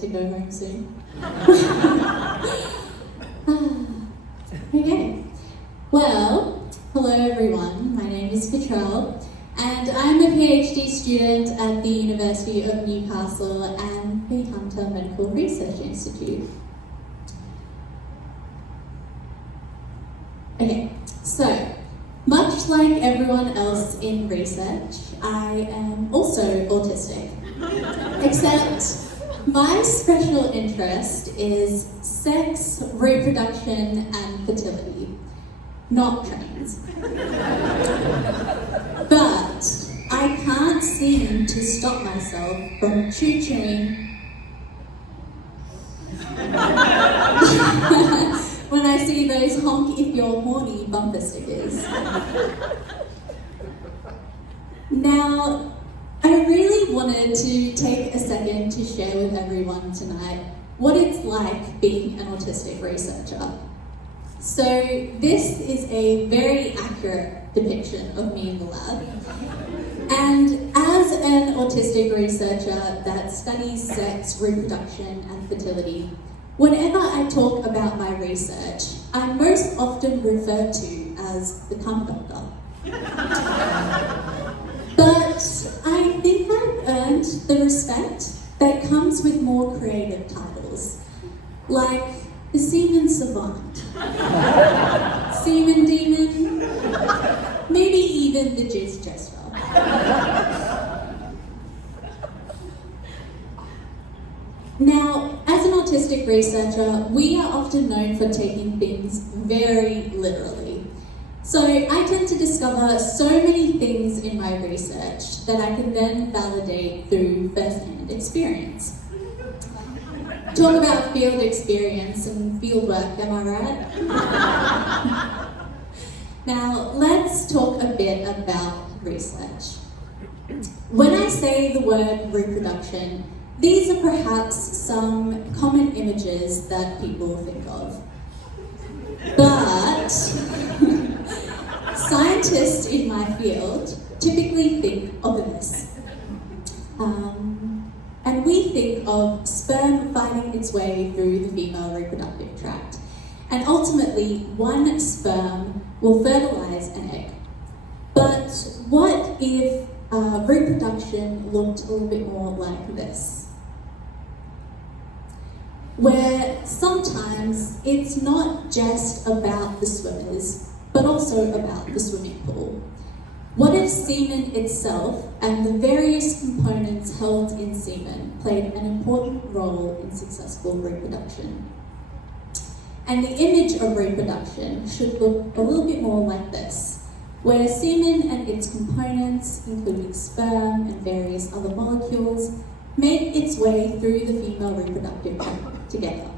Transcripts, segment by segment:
to go home soon. Okay. Well, hello everyone. My name is Cottrell, and I'm a PhD student at the University of Newcastle and the Hunter Medical Research Institute. Okay, so much like everyone else in research, I am also autistic, except my special interest is sex, reproduction, and fertility, not trains. But I can't seem to stop myself from choo-chooing when I see those honk if you're horny bumper stickers. Now, I really wanted to take a second to share with everyone tonight what it's like being an autistic researcher. So this is a very accurate depiction of me in the lab. And as an autistic researcher that studies sex, reproduction, and fertility, whenever I talk about my research, I'm most often referred to as the cum doctor. But I think I've earned the respect that comes with more creative titles, like the semen savant, semen demon, maybe even the jizz jester. Now, as an autistic researcher, we are often known for taking things very literally. So I tend to discover so many things in my research that I can then validate through first-hand experience. Talk about field experience and field work, am I right? Now, let's talk a bit about research. When I say the word reproduction, these are perhaps some common images that people think of. But scientists in my field typically think of this. And we think of sperm finding its way through the female reproductive tract. And ultimately, one sperm will fertilize an egg. But what if reproduction looked a little bit more like this? Where sometimes it's not just about the swimmers, but also about the swimming pool. What if semen itself and the various components held in semen played an important role in successful reproduction? And the image of reproduction should look a little bit more like this, where semen and its components, including sperm and various other molecules, make its way through the female reproductive tract together.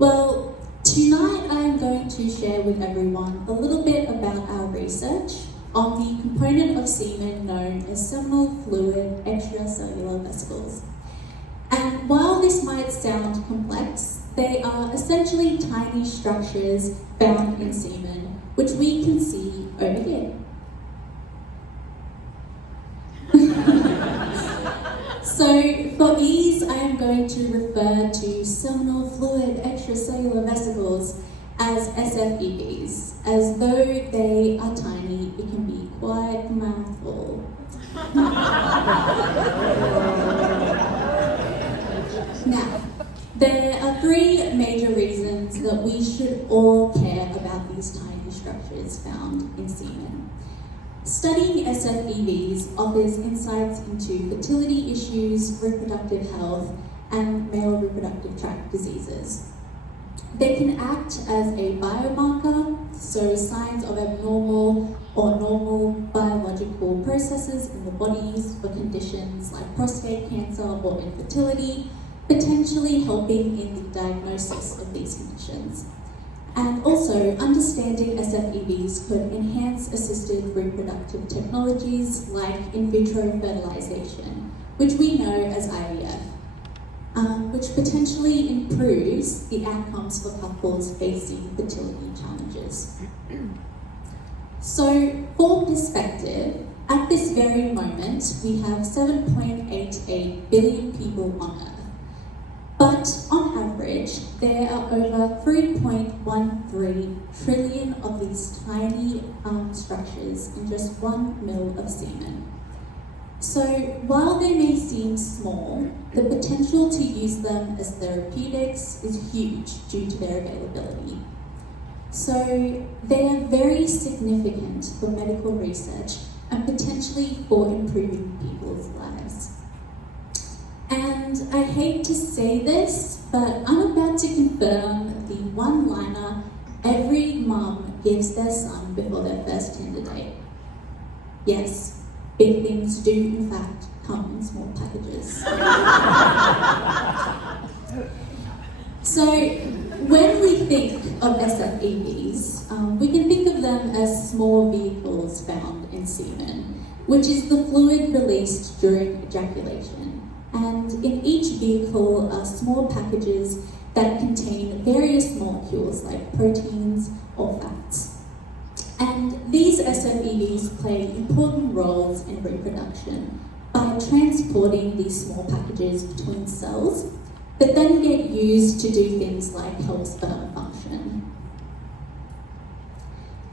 Well, tonight I am going to share with everyone a little bit about our research on the component of semen known as seminal fluid extracellular vesicles. And while this might sound complex, they are essentially tiny structures found in semen, which we can see over here. So for ease, I am going to refer to seminal fluid extracellular vesicles as SFEVs. As though they are tiny, it can be quite a mouthful. Now, there are three major reasons that we should all care about these tiny structures found in semen. Studying SFEVs offers insights into fertility issues, reproductive health, and male reproductive tract diseases. They can act as a biomarker, so signs of abnormal or normal biological processes in the bodies for conditions like prostate cancer or infertility, potentially helping in the diagnosis of these conditions. And also, understanding SFEVs could enhance assisted reproductive technologies like in vitro fertilization, which we know as IVF, which potentially improves the outcomes for couples facing fertility challenges. So, for perspective, at this very moment, we have 7.88 billion people on Earth. But on average, there are over 3.13 trillion of these tiny structures in just 1 mil of semen. So while they may seem small, the potential to use them as therapeutics is huge due to their availability. So they are very significant for medical research and potentially for improving people's lives. And I hate to say this, but I'm about to confirm the one-liner every mum gives their son before their first Tinder date. Yes, big things do in fact come in small packages. So when we think of SFEVs, we can think of them as small vehicles found in semen, which is the fluid released during ejaculation. And in each vehicle are small packages that contain various molecules like proteins or fats. And these SFEVs play important roles in reproduction by transporting these small packages between cells that then get used to do things like help sperm function.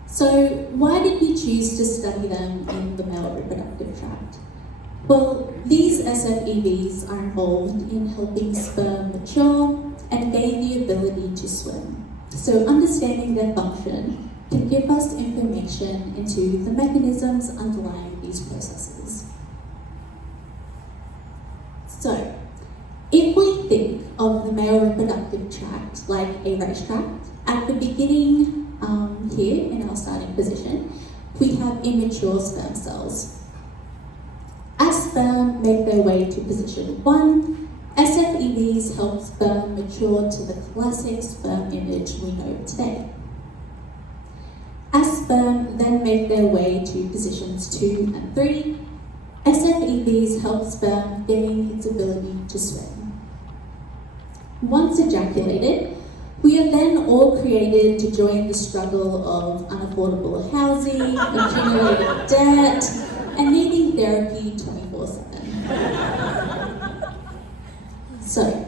So why did we choose to study them in the male reproductive tract? Well, these SFEVs are involved in helping sperm mature and gain the ability to swim. So understanding their function can give us information into the mechanisms underlying these processes. So, if we think of the male reproductive tract like a racetrack, at the beginning here in our starting position, we have immature sperm cells. As sperm make their way to position 1, SFEVs help sperm mature to the classic sperm image we know today. As sperm then make their way to positions 2 and 3, SFEVs help sperm gain its ability to swim. Once ejaculated, we are then all created to join the struggle of unaffordable housing, accumulated debt, and needing therapy 24/7. So,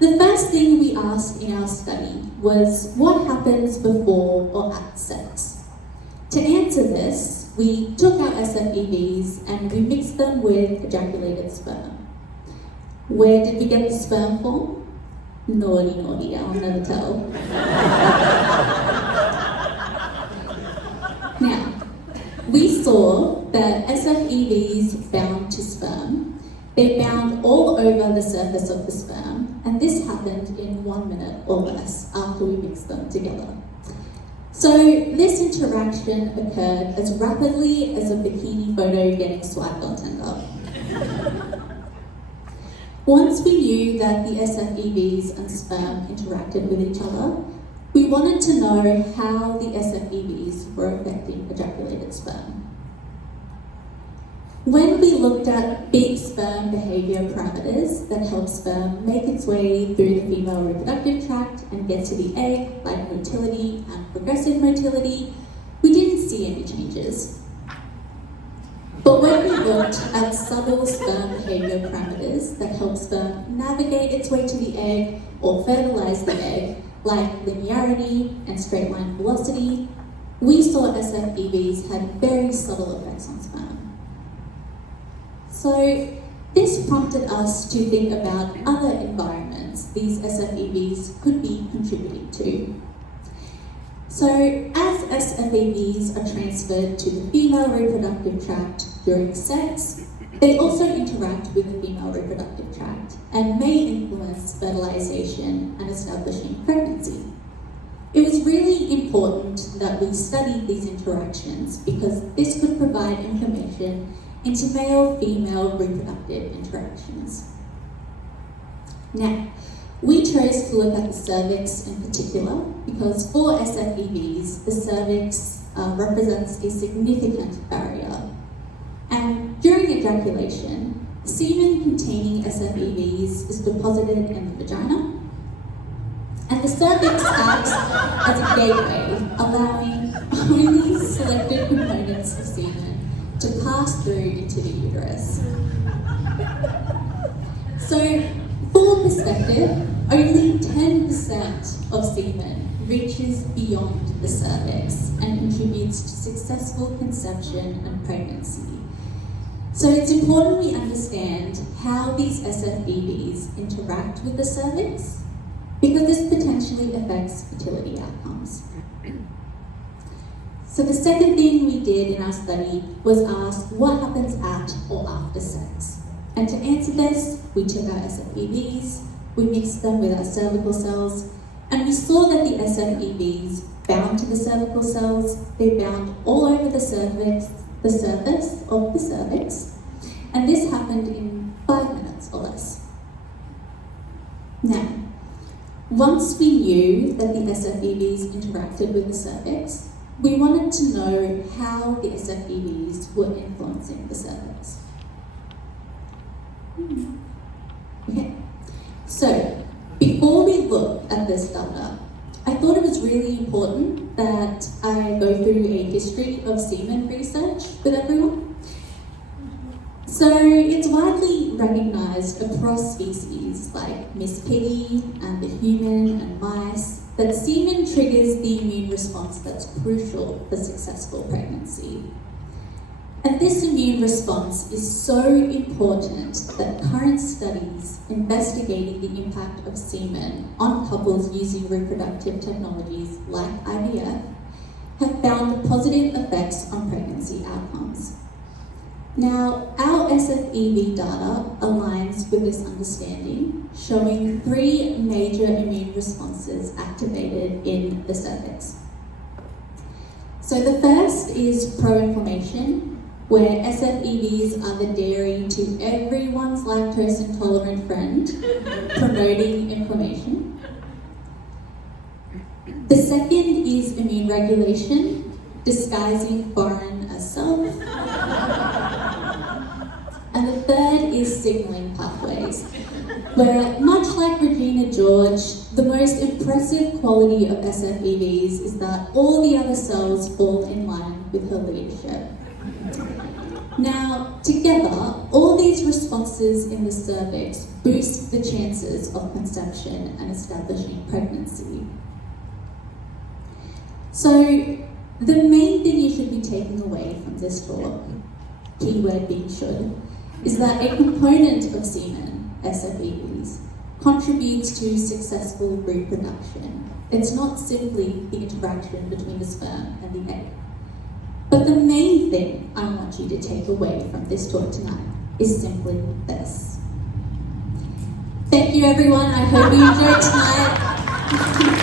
the first thing we asked in our study was what happens before or at sex? To answer this, we took our SFEVs and we mixed them with ejaculated sperm. Where did we get the sperm from? Naughty, I'll never tell. Now, we saw that SFEVs bound to sperm. They bound all over the surface of the sperm, and this happened in 1 minute or less after we mixed them together. So this interaction occurred as rapidly as a bikini photo getting swiped on Tinder. Once we knew that the SFEVs and sperm interacted with each other, we wanted to know how the SFEVs were affecting ejaculated sperm. When we looked at big sperm behaviour parameters that help sperm make its way through the female reproductive tract and get to the egg, like motility and progressive motility, we didn't see any changes. But when we looked at subtle sperm behaviour parameters that help sperm navigate its way to the egg or fertilise the egg, like linearity and straight line velocity, we saw SFEVs had very subtle effects on sperm. So this prompted us to think about other environments these SFEVs could be contributing to. So as SFEVs are transferred to the female reproductive tract during sex, they also interact with the female reproductive tract and may influence fertilization and establishing pregnancy. It was really important that we studied these interactions because this could provide information into male-female reproductive interactions. Now, we chose to look at the cervix in particular because for SFEVs, the cervix represents a significant barrier. And during ejaculation, semen containing SFEVs is deposited in the vagina, and the cervix acts as a gateway, allowing only selected components of semen to pass through into the uterus. So, for perspective, perspective, only 10% of semen reaches beyond the cervix and contributes to successful conception and pregnancy. So it's important we understand how these SFBVs interact with the cervix, because this potentially affects fertility outcomes. So the second thing we did in our study was ask what happens at or after sex. And to answer this, we took our SFBVs, we mixed them with our cervical cells, and we saw that the SFBVs bound to the cervical cells. They bound all over the surface of the cervix, and this happened in 5 minutes or less. Now, once we knew that the SFBVs interacted with the cervix, we wanted to know how the SFBVs were influencing the cervix. Okay, so before we look at this data, I thought it was really important that I go through a history of semen research with everyone. So it's widely recognised across species like Miss Piggy and the human and mice that semen triggers the immune response that's crucial for successful pregnancy. And this immune response is so important that current studies investigating the impact of semen on couples using reproductive technologies like IVF have found positive effects on pregnancy outcomes. Now, our SFEV data aligns with this understanding, showing 3 major immune responses activated in the cervix. So the first is pro-inflammation, where SFEVs are the dairy to everyone's lactose intolerant friend, promoting inflammation. The second is immune regulation, disguising foreign as self. And the third is signaling pathways, where, much like Regina George, the most impressive quality of SFEVs is that all the other cells fall in line with her leadership. Now, together, all these responses in the cervix boost the chances of conception and establishing pregnancy. So, the main thing you should be taking away from this talk, keyword being should, is that a component of semen, SFEVs, contributes to successful reproduction. It's not simply the interaction between the sperm and the egg. But the main thing I want you to take away from this talk tonight is simply this. Thank you, everyone. I hope you enjoyed tonight.